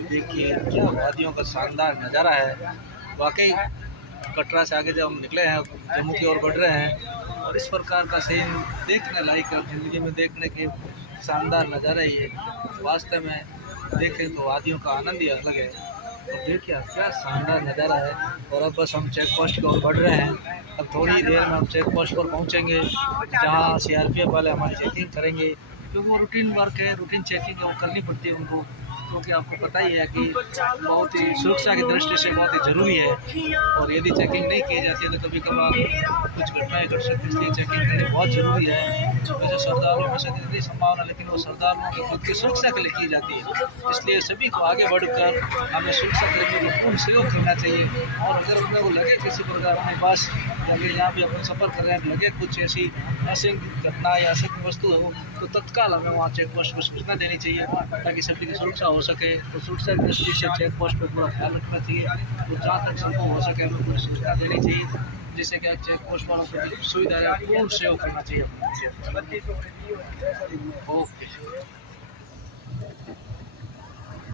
देखिए क्या वादियों का शानदार नज़ारा है। वाकई कटरा से आगे जब हम निकले हैं, जम्मू की ओर बढ़ रहे हैं और इस प्रकार का सीन देखने लायक है, ज़िंदगी में देखने के शानदार नज़ारा ही है। वास्तव में देखें तो वादियों का आनंद ही अलग है। और देखिए क्या शानदार नज़ारा है। और अब बस हम चेक पोस्ट की ओर बढ़ रहे हैं। अब थोड़ी देर में हम चेक पोस्ट पर पहुंचेंगे, जहां सीआरपीएफ वाले हमारी चेकिंग करेंगे, क्योंकि वो रूटीन वर्क है, रूटीन चेकिंग है, वो करनी पड़ती है उनको, क्योंकि आपको पता ही है कि बहुत ही सुरक्षा की दृष्टि से बहुत ही ज़रूरी है। और यदि चेकिंग नहीं की जाती है तो कभी कभार कुछ घटनाएं घट सकती है, इसलिए चेकिंग करनी बहुत ज़रूरी है। वैसे सरदारों में से नहीं संभावना, लेकिन वो सरदारों की खुद की सुरक्षा के लिए की जाती है। इसलिए सभी को आगे बढ़कर हमें सुरक्षा कर्मियों को पूर्ण सहयोग करना चाहिए। और अगर अपने को लगे किसी प्रकार अपने पास अगर यहाँ पे अपन सफ़र कर रहे हैं, लगे कुछ ऐसी असंख्य घटना या असंख्य वस्तु हो, तो तत्काल हमें वहाँ चेक पोस्ट पर सूचना देनी चाहिए, ताकि सभी की सुरक्षा हो सके। तो सुरक्षा की दृष्टि से चेक पोस्ट पर पूरा ख्याल रखना चाहिए। तो जहाँ तक संभव हो सके हमें पूरी सूचना देनी चाहिए, जिससे क्या चेक पोस्ट वालों को सुविधा पूर्ण सहयोग करना चाहिए। ओके।